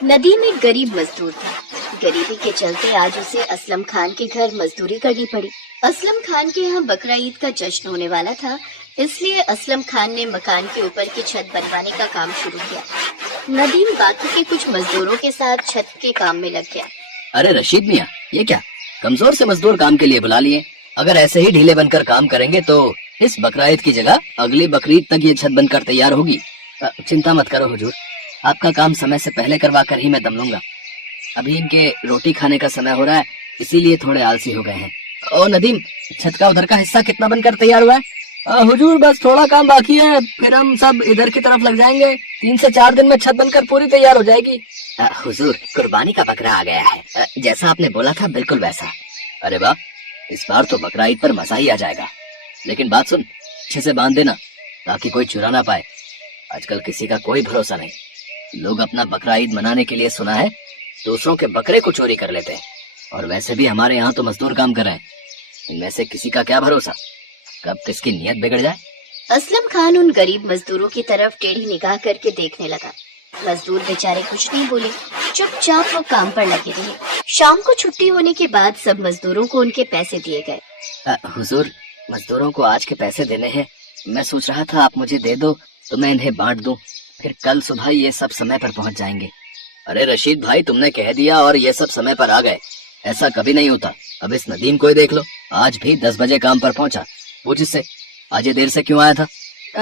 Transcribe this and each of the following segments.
नदीम एक गरीब मजदूर था। गरीबी के चलते आज उसे असलम खान के घर मजदूरी करनी पड़ी। असलम खान के यहाँ बकरा ईद का जश्न होने वाला था, इसलिए असलम खान ने मकान के ऊपर की छत बनवाने का काम शुरू किया। नदीम बाकी के कुछ मजदूरों के साथ छत के काम में लग गया। अरे रशीद मियाँ, ये क्या कमजोर से मजदूर काम के लिए बुला लिए? अगर ऐसे ही ढीले बनकर काम करेंगे तो इस बकरा ईद की जगह अगली बकरीद तक ये छत बनकर तैयार होगी। चिंता मत करो हुजूर, आपका काम समय से पहले करवा कर ही मैं दम लूंगा। अभी इनके रोटी खाने का समय हो रहा है, इसीलिए थोड़े आलसी हो गए हैं। ओ नदीम, छत का उधर का हिस्सा कितना बनकर तैयार हुआ है? हुजूर बस थोड़ा काम बाकी है, फिर हम सब इधर की तरफ लग जाएंगे। 3 से 4 दिन में छत बनकर पूरी तैयार हो जाएगी। हुजूर, कुर्बानी का बकरा आ गया है, जैसा आपने बोला था बिल्कुल वैसा। अरे वाह, इस बार तो बकरा ईद पर मजा ही आ जाएगा। लेकिन बात सुन, अच्छे से बांध देना ताकि कोई चुरा ना पाए। आजकल किसी का कोई भरोसा नहीं। लोग अपना बकरा ईद मनाने के लिए सुना है दूसरों के बकरे को चोरी कर लेते हैं, और वैसे भी हमारे यहाँ तो मजदूर काम कर रहे हैं, इनमें से किसी का क्या भरोसा, कब किसकी नीयत बिगड़ जाए। असलम खान उन गरीब मजदूरों की तरफ टेढ़ी निगाह करके देखने लगा। मजदूर बेचारे कुछ नहीं बोले, चुपचाप वो काम पर लगे रहे। शाम को छुट्टी होने के बाद सब मजदूरों को उनके पैसे दिए गए। हुजूर, मजदूरों को आज के पैसे देने हैं। मैं सोच रहा था आप मुझे दे दो तो मैं इन्हें बांट दूं, फिर कल सुबह ये सब समय पर पहुंच जाएंगे। अरे रशीद भाई, तुमने कह दिया और ये सब समय पर आ गए, ऐसा कभी नहीं होता। अब इस नदीम को ही देख लो, आज भी 10 बजे काम पर पहुंचा। पूछ इससे आज ये देर से क्यों आया था?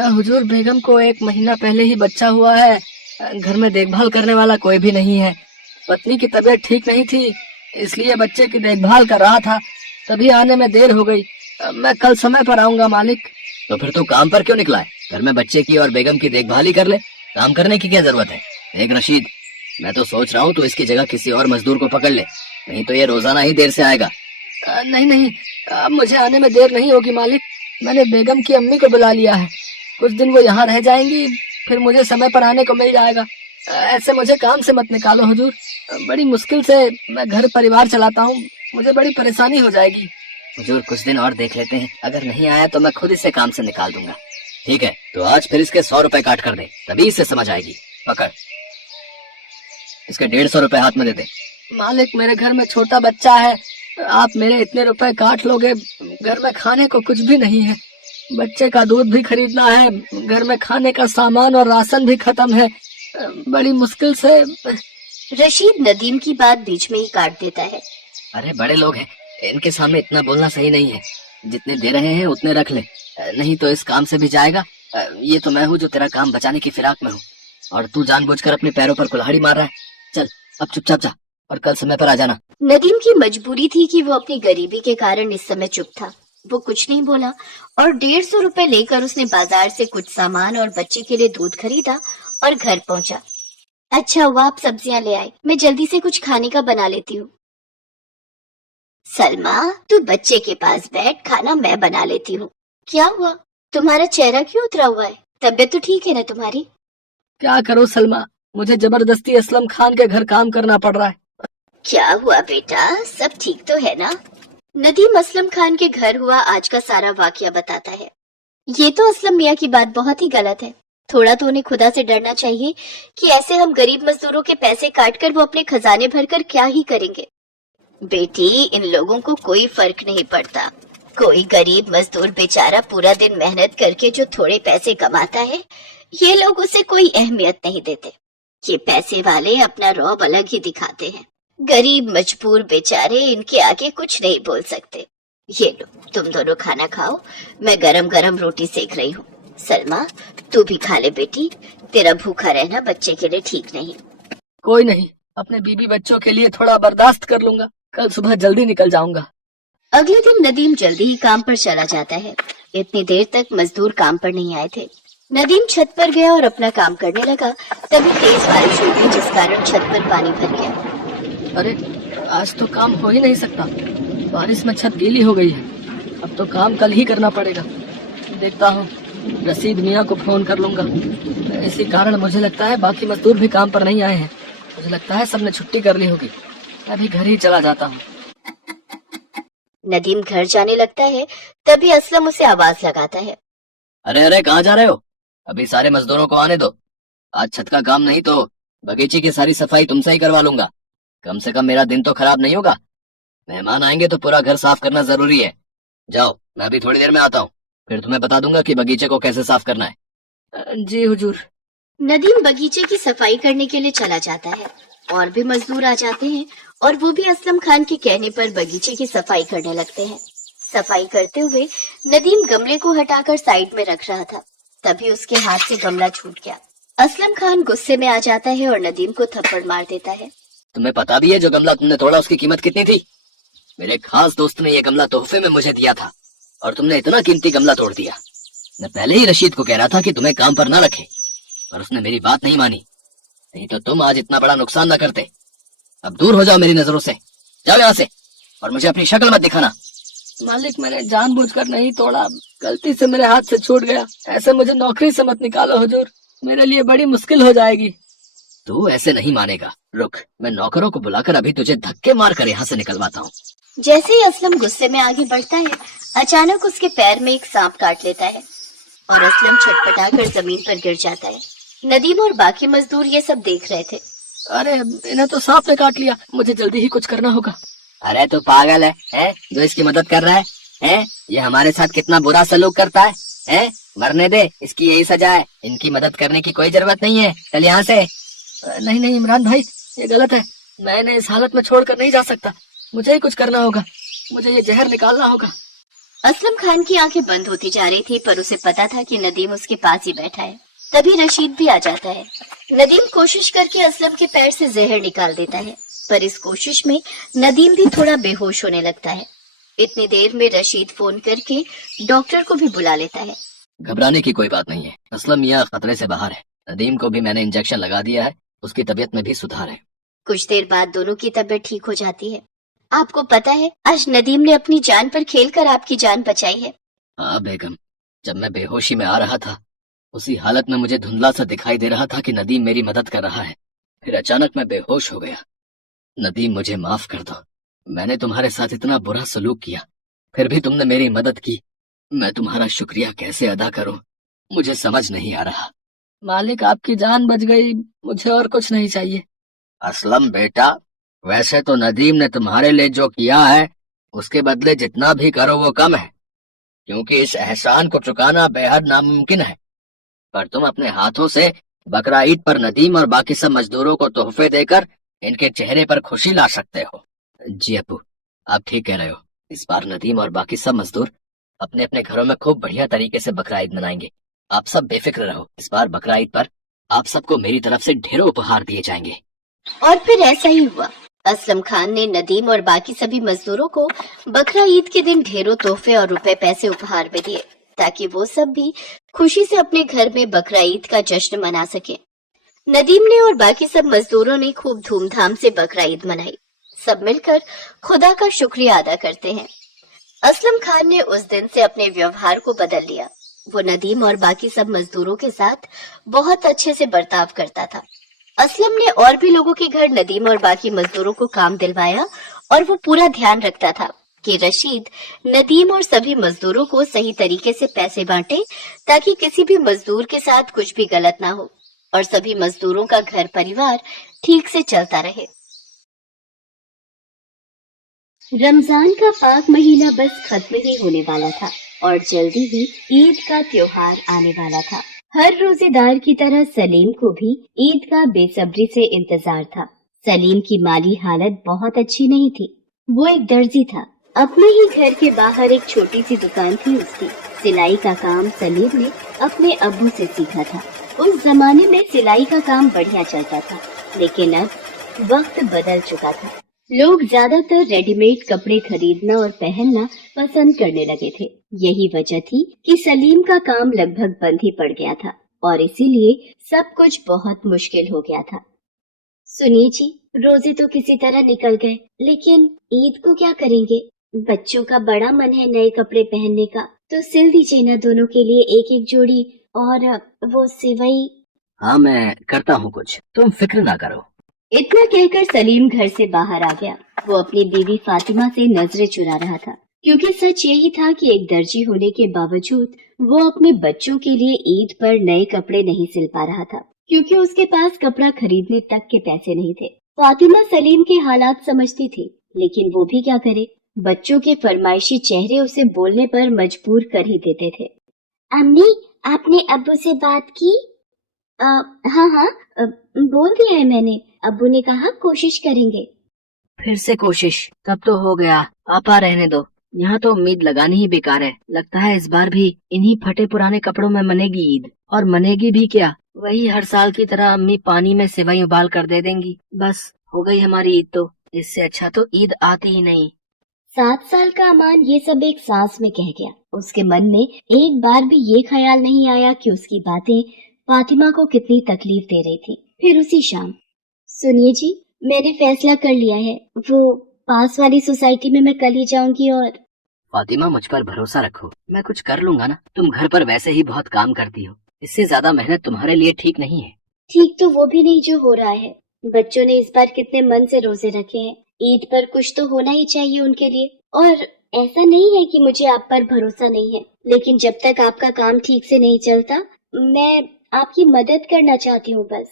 हुजूर, बेगम को 1 महीना पहले ही बच्चा हुआ है, घर में देखभाल करने वाला कोई भी नहीं है। पत्नी की तबीयत ठीक नहीं थी, इसलिए बच्चे की देखभाल कर रहा था, तभी आने में देर हो गई। मैं कल समय पर आऊंगा मालिक। तो फिर तू काम पर क्यों निकला है? घर में बच्चे की और बेगम की देखभाल ही कर ले, काम करने की क्या जरूरत है? एक रशीद, मैं तो सोच रहा हूँ तो इसकी जगह किसी और मजदूर को पकड़ ले, नहीं तो ये रोजाना ही देर से आएगा। नहीं नहीं, मुझे आने में देर नहीं होगी मालिक, मैंने बेगम की अम्मी को बुला लिया है, कुछ दिन वो यहाँ रह जाएंगी, फिर मुझे समय पर आने को मिल जाएगा। ऐसे मुझे काम से मत निकालो हुजूर, बड़ी मुश्किल से मैं घर परिवार चलाता हूँ, मुझे बड़ी परेशानी हो जाएगी। हुजूर, कुछ दिन और देख लेते हैं, अगर नहीं आया तो मैं खुद इसे काम से निकाल दूंगा। ठीक है, तो आज फिर इसके 100 रुपए काट कर दे, तभी इसे समझ आएगी। पकड़, इसके 150 रुपए हाथ में दे दे। मालिक, मेरे घर में छोटा बच्चा है, आप मेरे इतने रुपए काट लोगे? घर में खाने को कुछ भी नहीं है, बच्चे का दूध भी खरीदना है, घर में खाने का सामान और राशन भी खत्म है, बड़ी मुश्किल से। रशीद नदीम की बात बीच में ही काट देता है। अरे बड़े लोग हैं, इनके सामने इतना बोलना सही नहीं है, जितने दे रहे हैं उतने रख ले, नहीं तो इस काम से भी जाएगा। ये तो मैं हूँ जो तेरा काम बचाने की फिराक में हूँ, और तू जानबूझकर अपने पैरों पर कुल्हाड़ी मार रहा है। चल अब चुपचाप जा और कल समय पर आ जाना। नदीम की मजबूरी थी कि वो अपनी गरीबी के कारण इस समय चुप था। वो कुछ नहीं बोला और 150 रुपए लेकर उसने बाजार से कुछ सामान और बच्चे के लिए दूध खरीदा और घर पहुंचा। अच्छा हुआ आप सब्जियां ले आए, मैं जल्दी से कुछ खाने का बना लेती हूँ। सलमा, तू बच्चे के पास बैठ, खाना मैं बना लेती हूँ। क्या हुआ, तुम्हारा चेहरा क्यों उतरा हुआ है? तबीयत तो ठीक है ना तुम्हारी? क्या करो सलमा, मुझे जबरदस्ती असलम खान के घर काम करना पड़ रहा है। क्या हुआ बेटा, सब ठीक तो है ना? नदीम असलम खान के घर हुआ आज का सारा वाकया बताता है। ये तो असलम मियाँ की बात बहुत ही गलत है। थोड़ा तो उन्हें खुदा से डरना चाहिए कि ऐसे हम गरीब मजदूरों के पैसे काटकर वो अपने खजाने भरकर क्या ही करेंगे। बेटी, इन लोगों को कोई फर्क नहीं पड़ता। कोई गरीब मजदूर बेचारा पूरा दिन मेहनत करके जो थोड़े पैसे कमाता है, ये लोग उसे कोई अहमियत नहीं देते। ये पैसे वाले अपना रौब अलग ही दिखाते हैं। गरीब मजबूर बेचारे इनके आगे कुछ नहीं बोल सकते। ये लो, तुम दोनों खाना खाओ, मैं गरम गरम रोटी सेक रही हूँ। सलमा, तू भी खा ले बेटी, तेरा भूखा रहना बच्चे के लिए ठीक नहीं। कोई नहीं, अपने बीबी बच्चों के लिए थोड़ा बर्दाश्त कर लूंगा, कल सुबह जल्दी निकल जाऊंगा। अगले दिन नदीम जल्दी ही काम पर चला जाता है। इतनी देर तक मजदूर काम पर नहीं आए थे। नदीम छत पर गया और अपना काम करने लगा, तभी तेज बारिश हो गई जिस कारण छत पर पानी भर गया। अरे आज तो काम हो ही नहीं सकता, बारिश में छत गीली हो गई है, अब तो काम कल ही करना पड़ेगा। देखता हूँ, रशीद मियाँ को फोन कर लूंगा। इसी कारण मुझे लगता है बाकी मजदूर भी काम पर नहीं आए हैं, मुझे लगता है सबने छुट्टी कर ली होगी। मैं भी घर ही चला जाता हूँ। नदीम घर जाने लगता है, तभी असलम उसे आवाज लगाता है। अरे अरे, कहाँ जा रहे हो? अभी सारे मजदूरों को आने दो, आज छत का काम नहीं तो बगीचे की सारी सफाई तुमसे ही करवा लूंगा। कम से कम मेरा दिन तो खराब नहीं होगा। मेहमान आएंगे तो पूरा घर साफ करना जरूरी है। जाओ, मैं अभी थोड़ी देर में आता हूँ, फिर तुम्हें बता दूंगा कि बगीचे को कैसे साफ करना है। जी हुजूर। नदीम बगीचे की सफाई करने के लिए चला जाता है। और भी मजदूर आ जाते हैं और वो भी असलम खान के कहने पर बगीचे की सफाई करने लगते हैं। सफाई करते हुए नदीम गमले को हटाकर साइड में रख रहा था, तभी उसके हाथ से गमला छूट गया। असलम खान गुस्से में आ जाता है और नदीम को थप्पड़ मार देता है। तुम्हें पता भी है जो गमला तुमने तोड़ा उसकी कीमत कितनी थी? मेरे खास दोस्त ने ये गमला तोहफे में मुझे दिया था और तुमने इतना कीमती गमला तोड़ दिया। मैं पहले ही रशीद को कह रहा था कि तुम्हें काम पर ना रखे, पर उसने मेरी बात नहीं मानी, नहीं तो तुम आज इतना बड़ा नुकसान ना करते। अब दूर हो जाओ मेरी नजरों से, जाओ यहाँ से, और मुझे अपनी शक्ल मत दिखाना। मालिक, मैंने जानबूझकर नहीं तोड़ा, गलती से मेरे हाथ से छूट गया। ऐसे मुझे नौकरी से मत निकालो हुजूर, मेरे लिए बड़ी मुश्किल हो जाएगी। तू ऐसे नहीं मानेगा, रुक, मैं नौकरों को बुलाकर अभी तुझे धक्के मार कर यहाँ से निकलवाता हूँ। जैसे ही असलम गुस्से में आगे बढ़ता है, अचानक उसके पैर में एक सांप काट लेता है और असलम छटपटाकर जमीन पर गिर जाता है। नदीम और बाकी मजदूर ये सब देख रहे थे। अरे, इन्हें तो सांप ने काट लिया, मुझे जल्दी ही कुछ करना होगा। अरे तू पागल है जो इसकी मदद कर रहा है? ये हमारे साथ कितना बुरा सलूक करता है? मरने दे, इसकी यही सजा है। इनकी मदद करने की कोई जरूरत नहीं है, चल यहाँ से। नहीं नहीं इमरान भाई, ये गलत है, मैं इन्हें इस हालत में छोड़कर नहीं जा सकता, मुझे ही कुछ करना होगा, मुझे ये जहर निकालना होगा। असलम खान की आंखें बंद होती जा रही थी, पर उसे पता था कि नदीम उसके पास ही बैठा है। तभी रशीद भी आ जाता है। नदीम कोशिश करके असलम के पैर से जहर निकाल देता है, पर इस कोशिश में नदीम भी थोड़ा बेहोश होने लगता है। इतनी देर में रशीद फोन करके डॉक्टर को भी बुला लेता है। घबराने की कोई बात नहीं है, असलम मियां खतरे से बाहर है। नदीम को भी मैंने इंजेक्शन लगा दिया है, उसकी तबीयत में भी सुधार है। कुछ देर बाद दोनों की तबीयत ठीक हो जाती है। आपको पता है, आज नदीम ने अपनी जान पर खेलकर आपकी जान बचाई है। हाँ बेगम, जब मैं बेहोशी में आ रहा था, उसी हालत में मुझे धुंधला सा दिखाई दे रहा था कि नदीम मेरी मदद कर रहा है, फिर अचानक मैं बेहोश हो गया। नदीम, मुझे माफ कर दो, मैंने तुम्हारे साथ इतना बुरा सलूक किया, फिर भी तुमने मेरी मदद की। मैं तुम्हारा शुक्रिया कैसे अदा करूं, मुझे समझ नहीं आ रहा। मालिक, आपकी जान बच गई, मुझे और कुछ नहीं चाहिए। असलम बेटा, वैसे तो नदीम ने तुम्हारे लिए जो किया है, उसके बदले जितना भी करो वो कम है, क्योंकि इस एहसान को चुकाना बेहद नामुमकिन है। पर तुम अपने हाथों से बकरा ईद पर नदीम और बाकी सब मजदूरों को तोहफे देकर इनके चेहरे पर खुशी ला सकते हो। जी अब्बू, आप ठीक कह रहे हो, इस बार नदीम और बाकी सब मजदूर अपने अपने घरों में खूब बढ़िया तरीके से बकरा ईद मनाएंगे। आप सब बेफिक्र रहो, इस बार बकरा ईद पर आप सबको मेरी तरफ से ढेरों उपहार दिए जाएंगे। और फिर ऐसा ही हुआ। असलम खान ने नदीम और बाकी सभी मजदूरों को बकरा ईद के दिन ढेरों तोहफे और रुपए पैसे उपहार में दिए, ताकि वो सब भी खुशी से अपने घर में बकरा ईद का जश्न मना सके। नदीम ने और बाकी सब मजदूरों ने खूब धूमधाम से बकरा ईद मनाई। सब मिलकर खुदा का शुक्रिया अदा करते हैं। असलम खान ने उस दिन से अपने व्यवहार को बदल लिया। वो नदीम और बाकी सब मजदूरों के साथ बहुत अच्छे से बर्ताव करता था। असलम ने और भी लोगों के घर नदीम और बाकी मजदूरों को काम दिलवाया और वो पूरा ध्यान रखता था कि रशीद नदीम और सभी मजदूरों को सही तरीके से पैसे बांटे, ताकि किसी भी मजदूर के साथ कुछ भी गलत ना हो और सभी मजदूरों का घर परिवार ठीक से चलता रहे। रमजान का पाक महीना बस खत्म ही होने वाला था और जल्दी ही ईद का त्योहार आने वाला था। हर रोजेदार की तरह सलीम को भी ईद का बेसब्री से इंतजार था। सलीम की माली हालत बहुत अच्छी नहीं थी। वो एक दर्जी था। अपने ही घर के बाहर एक छोटी सी दुकान थी उसकी। सिलाई का काम सलीम ने अपने अब्बू से सीखा था। उस जमाने में सिलाई का काम बढ़िया चलता था, लेकिन अब वक्त बदल चुका था। लोग ज्यादातर रेडीमेड कपड़े खरीदना और पहनना पसंद करने लगे थे। यही वजह थी कि सलीम का काम लगभग बंद ही पड़ गया था और इसीलिए सब कुछ बहुत मुश्किल हो गया था। सुनिए जी, रोजे तो किसी तरह निकल गए, लेकिन ईद को क्या करेंगे? बच्चों का बड़ा मन है नए कपड़े पहनने का, तो सिल दीजिए ना दोनों के लिए एक एक जोड़ी, और वो सिवई। हाँ, मैं करता हूँ कुछ, तुम फिक्र ना करो। इतना कहकर सलीम घर से बाहर आ गया। वो अपनी बीवी फातिमा से नजरें चुरा रहा था, क्योंकि सच यही था कि एक दर्जी होने के बावजूद वो अपने बच्चों के लिए ईद पर नए कपड़े नहीं सिल पा रहा था, क्योंकि उसके पास कपड़ा खरीदने तक के पैसे नहीं थे। फातिमा सलीम के हालात समझती थी, लेकिन वो भी क्या करे, बच्चों के फरमाइशी चेहरे उसे बोलने पर मजबूर कर ही देते थे। अम्मी, आपने अब्बू से बात की? हाँ हाँ, बोल दिया है मैंने। अब्बू ने कहा कोशिश करेंगे। फिर से कोशिश? तब तो हो गया, आपा रहने दो। यहाँ तो उम्मीद लगानी ही बेकार है। लगता है इस बार भी इन्हीं फटे पुराने कपड़ों में मनेगी ईद। और मनेगी भी क्या, वही हर साल की तरह अम्मी पानी में सेवई उबाल कर दे देंगी। बस हो गई हमारी ईद तो। इससे अच्छा तो ईद आती ही नहीं। 7 साल का अमान ये सब एक सांस में कह गया। उसके मन में एक बार भी ये ख्याल नहीं आया कि उसकी बातें फातिमा को कितनी तकलीफ दे रही थी। फिर उसी शाम, सुनिए जी, मैंने फैसला कर लिया है। वो पास वाली सोसाइटी में मैं कल ही जाऊंगी। और फातिमा, मुझ पर भरोसा रखो, मैं कुछ कर लूंगा ना। तुम घर पर वैसे ही बहुत काम करती हो, इससे ज्यादा मेहनत तुम्हारे लिए ठीक नहीं है। ठीक तो वो भी नहीं जो हो रहा है। बच्चों ने इस बार कितने मन से रोजे रखे हैं। ईद पर कुछ तो होना ही चाहिए उनके लिए। और ऐसा नहीं है कि मुझे आप पर भरोसा नहीं है, लेकिन जब तक आपका काम ठीक से नहीं चलता, मैं आपकी मदद करना चाहती हूँ बस।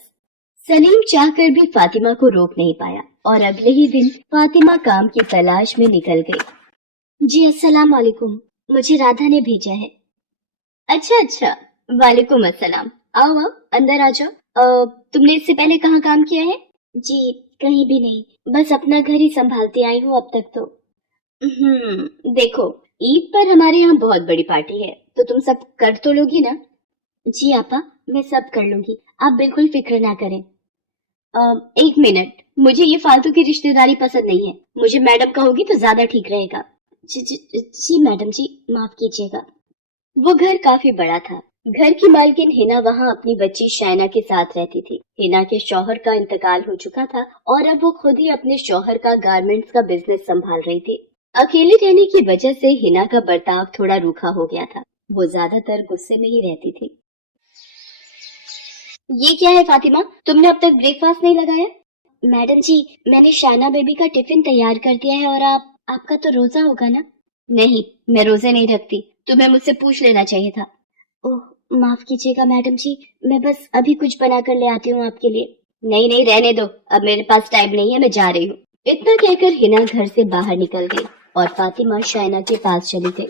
सलीम चाहकर भी फातिमा को रोक नहीं पाया और अगले ही दिन फातिमा काम की तलाश में निकल गई। जी अस्सलाम वालेकुम, मुझे राधा ने भेजा है। अच्छा अच्छा, वालेकुम अस्सलाम। आओ आओ, अंदर आ जाओ। तुमने इससे पहले कहाँ काम किया है? जी कहीं भी नहीं, बस अपना घर ही संभालती आई हूँ अब तक तो। देखो, ईद पर हमारे यहाँ बहुत बड़ी पार्टी है, तो तुम सब कर तो लोगी ना? जी आपा, मैं सब कर लूंगी, आप बिल्कुल फिक्र ना करें। एक मिनट, मुझे ये फालतू की रिश्तेदारी पसंद नहीं है। मुझे मैडम कहोगी तो ज्यादा ठीक रहेगा। जी मैडम जी, माफ कीजिएगा। वो घर काफी बड़ा था। घर की मालकिन हिना वहाँ अपनी बच्ची शाइना के साथ रहती थी। हिना के शौहर का इंतकाल हो चुका था और अब वो खुद ही अपने शौहर का गारमेंट्स का बिजनेस संभाल रही थी। अकेले रहने की वजह से हिना का बर्ताव थोड़ा रूखा हो गया था। वो ज्यादातर गुस्से में ही रहती थी। ये क्या है फातिमा, तुमने अब तक ब्रेकफास्ट नहीं लगाया? मैडम जी, मैंने शाइना बेबी का टिफिन तैयार कर दिया है। और आपका तो रोजा होगा ना? नहीं, मैं रोजे नहीं रखती। तुम्हें मुझसे पूछ लेना चाहिए था। ओह, माफ कीजिएगा मैडम जी, मैं बस अभी कुछ बना कर ले आती हूँ आपके लिए। नहीं नहीं, रहने दो, अब मेरे पास टाइम नहीं है, मैं जा रही हूँ। इतना कहकर हिना घर से बाहर निकल गई और फातिमा शाइना के पास चली गई।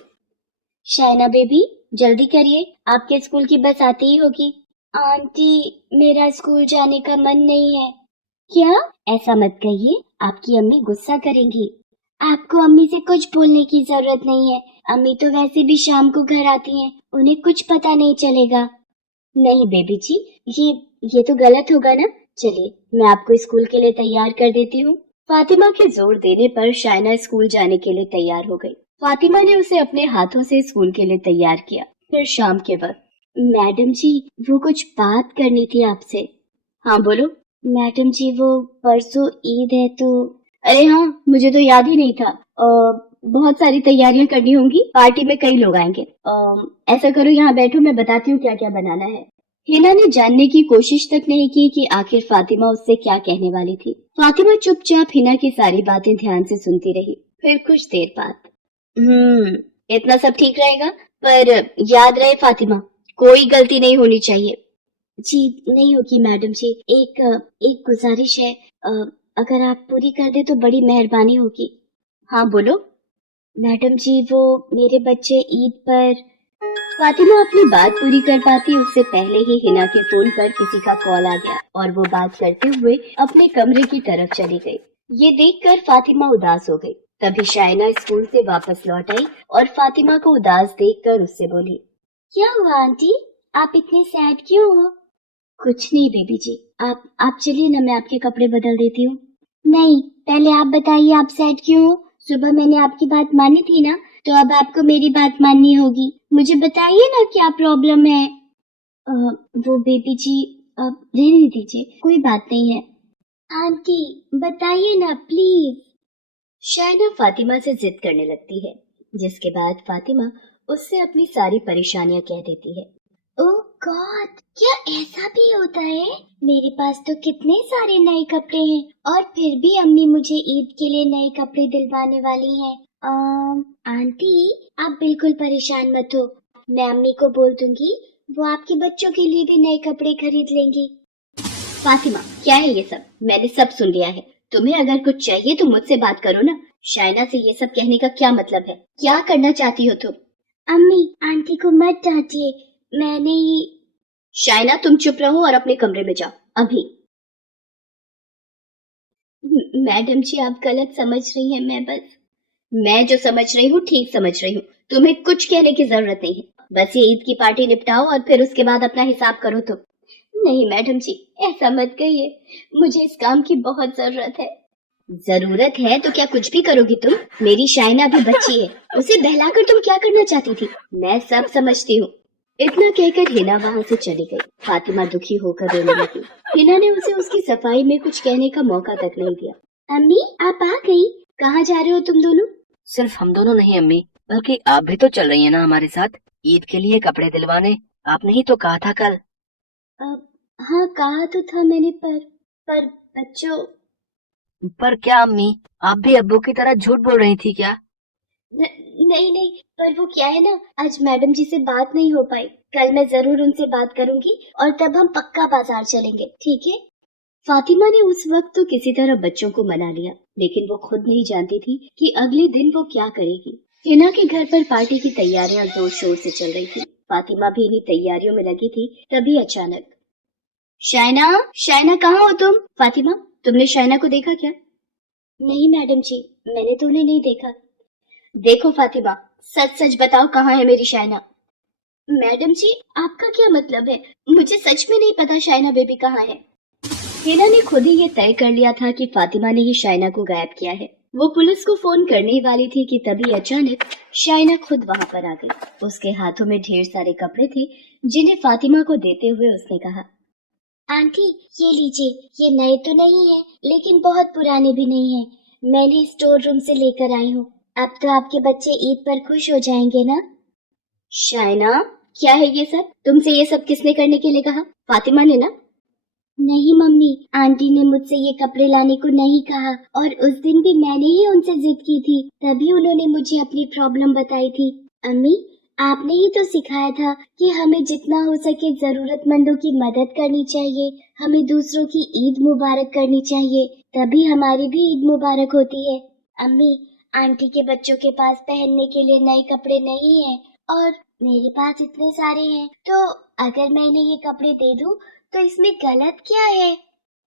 शाइना बेबी, जल्दी करिए, आपके स्कूल की बस आती ही होगी। आंटी, मेरा स्कूल जाने का मन नहीं है। क्या? ऐसा मत कहिए, आपकी अम्मी गुस्सा करेंगी। आपको अम्मी से कुछ बोलने की जरूरत नहीं है। अम्मी तो वैसे भी शाम को घर आती हैं, उन्हें कुछ पता नहीं चलेगा। नहीं बेबी जी, ये तो गलत होगा ना। चलिए, मैं आपको स्कूल के लिए तैयार कर देती हूँ। फातिमा के जोर देने पर शाइना स्कूल जाने के लिए तैयार हो गई। फातिमा ने उसे अपने हाथों से स्कूल के लिए तैयार किया। फिर शाम के वक्त, मैडम जी, वो कुछ बात करनी थी आपसे। हाँ बोलो। मैडम जी, वो परसों ईद है तो। अरे हाँ, मुझे तो याद ही नहीं था। बहुत सारी तैयारियां करनी होंगी, पार्टी में कई लोग आएंगे। ऐसा करो, यहाँ बैठो, मैं बताती हूँ क्या क्या बनाना है। हिना ने जानने की कोशिश तक नहीं की कि आखिर फातिमा उससे क्या कहने वाली थी। फातिमा चुपचाप हिना की सारी बातें ध्यान से सुनती रही। फिर कुछ देर बाद, इतना सब ठीक रहेगा, पर याद रहे फातिमा, कोई गलती नहीं होनी चाहिए। जी नहीं होगी मैडम जी। एक गुजारिश है, अगर आप पूरी कर दे तो बड़ी मेहरबानी होगी। हाँ बोलो। मैडम जी, वो मेरे बच्चे ईद पर। फातिमा अपनी बात पूरी कर पाती उससे पहले ही हिना के फोन पर किसी का कॉल आ गया और वो बात करते हुए अपने कमरे की तरफ चली गई। ये देखकर फातिमा उदास हो गई। तभी शाइना स्कूल से वापस लौट आई और फातिमा को उदास देखकर उससे बोली, क्या हुआ आंटी, आप इतने सैड क्यों हो? कुछ नहीं बेबी जी, आप चलिए ना, मैं आपके कपड़े बदल देती हूँ। नहीं, पहले आप बताइए, आप सैड क्यों हो? सुबह मैंने आपकी बात मानी थी ना, तो अब आपको मेरी बात माननी होगी। मुझे बताइए ना क्या प्रॉब्लम है। वो बेबी जी, अब रहने दीजिए, कोई बात नहीं है। आंटी बताइए ना प्लीज। शाइना फातिमा से जिद करने लगती है, जिसके बाद फातिमा उससे अपनी सारी परेशानियां कह देती है। ओह गॉड, क्या ऐसा भी होता है? मेरे पास तो कितने सारे नए कपड़े हैं और फिर भी अम्मी मुझे ईद के लिए नए कपड़े दिलवाने वाली हैं। आंटी, आप बिल्कुल परेशान मत हो, मैं अम्मी को बोल दूंगी, वो आपके बच्चों के लिए भी नए कपड़े खरीद लेंगी। फातिमा, क्या है ये सब? मैंने सब सुन लिया है। तुम्हें अगर कुछ चाहिए तो मुझसे बात करो ना। शाइना से ये सब कहने का क्या मतलब है? क्या करना चाहती हो तुम? अम्मी, आंटी को मत डांटिए, मैंने ही। शाइना, तुम चुप रहो और अपने कमरे में जाओ अभी। मैडम जी, आप गलत समझ रही हैं। मैं जो समझ रही हूँ ठीक समझ रही हूँ। तुम्हें कुछ कहने की जरूरत नहीं है। बस ये ईद की पार्टी निपटाओ और फिर उसके बाद अपना हिसाब करो। तो नहीं मैडम जी, ऐसा मत कहिए, मुझे इस काम की बहुत जरूरत है। जरूरत है तो क्या कुछ भी करोगी तुम? मेरी शाइना भी बच्ची है, उसे बहलाकर तुम क्या करना चाहती थी? मैं सब समझती हूँ। इतना कहकर हिना वहाँ से चली गई। फातिमा दुखी होकर रोने लगी। हिना ने उसे उसकी सफाई में कुछ कहने का मौका तक नहीं दिया। अम्मी, आप आ गई? कहाँ जा रहे हो तुम दोनों? सिर्फ हम दोनों नहीं अम्मी, बल्कि आप भी तो चल रही है ना हमारे साथ, ईद के लिए कपड़े दिलवाने। आपने ही तो कहा था कल। हाँ, कहा तो था मैंने, पर बच्चों। पर क्या अम्मी, आप भी अब्बू की तरह झूठ बोल रही थी क्या? नहीं, पर वो क्या है ना, आज मैडम जी से बात नहीं हो पाई। कल मैं जरूर उनसे बात करूंगी और तब हम पक्का बाजार चलेंगे, ठीक है? फातिमा ने उस वक्त तो किसी तरह बच्चों को मना लिया, लेकिन वो खुद नहीं जानती थी कि अगले दिन वो क्या करेगी। हिना के घर पर पार्टी की तैयारियां जोर शोर से चल रही थी। फातिमा भी इन्हीं तैयारियों में लगी थी। तभी अचानक, शाइना कहाँ हो तुम? फातिमा, तुमने शाइना को देखा क्या? नहीं मैडम जी, मैंने तो उन्हें नहीं देखा। देखो फातिमा, सच सच बताओ, कहाँ है मेरी शाइना? मैडम जी, आपका क्या मतलब है? मुझे सच में नहीं पता शाइना बेबी कहाँ है। हिना ने खुद ही ये तय कर लिया था कि फातिमा ने ही शाइना को गायब किया है। वो पुलिस को फोन करने ही वाली थी कि तभी अचानक शाइना खुद वहाँ पर आ गई। उसके हाथों में ढेर सारे कपड़े थे, जिन्हें फातिमा को देते हुए उसने कहा, आंटी ये लीजिए, ये नए तो नहीं है लेकिन बहुत पुराने भी नहीं है। मैंने स्टोर रूम से लेकर आई हूँ। अब तो आपके बच्चे ईद पर खुश हो जाएंगे ना? शाइना, क्या है ये सब? तुमसे ये सब किसने करने के लिए कहा? फातिमा ने ना? नहीं मम्मी, आंटी ने मुझसे ये कपड़े लाने को नहीं कहा और उस दिन भी मैंने ही उनसे जिद की थी, तभी उन्होंने मुझे अपनी प्रॉब्लम बताई थी। अम्मी, आपने ही तो सिखाया था कि हमें जितना हो सके जरूरतमंदों की मदद करनी चाहिए, हमें दूसरों की ईद मुबारक करनी चाहिए, तभी हमारी भी ईद मुबारक होती है। अम्मी, आंटी के बच्चों के पास पहनने के लिए नए कपड़े नहीं है और मेरे पास इतने सारे हैं, तो अगर मैं इन्हें ये कपड़े दे दूं तो इसमें गलत क्या है?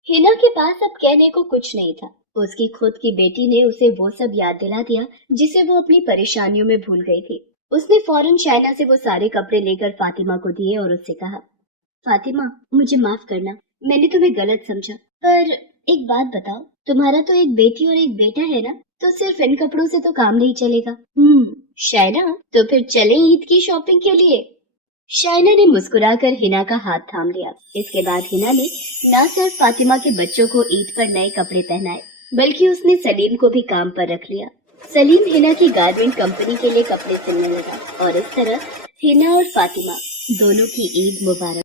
हिना के पास अब कहने को कुछ नहीं था। उसकी खुद की बेटी ने उसे वो सब याद दिला दिया जिसे वो अपनी परेशानियों में भूल गई थी। उसने फौरन शाइना से वो सारे कपड़े लेकर फातिमा को दिए और उससे कहा, फातिमा, मुझे माफ करना, मैंने तुम्हें गलत समझा। पर एक बात बताओ, तुम्हारा तो एक बेटी और एक बेटा है ना, तो सिर्फ इन कपड़ों से तो काम नहीं चलेगा। शाइना, तो फिर चलें ईद की शॉपिंग के लिए? शाइना ने मुस्कुराकर हिना का हाथ थाम लिया। इसके बाद हिना ने न सिर्फ फातिमा के बच्चों को ईद पर नए कपड़े पहनाए, बल्कि उसने सलीम को भी काम पर रख लिया। सलीम हिना की गारमेंट कंपनी के लिए कपड़े सिलने लगा और इस तरह हिना और फातिमा दोनों की ईद मुबारक।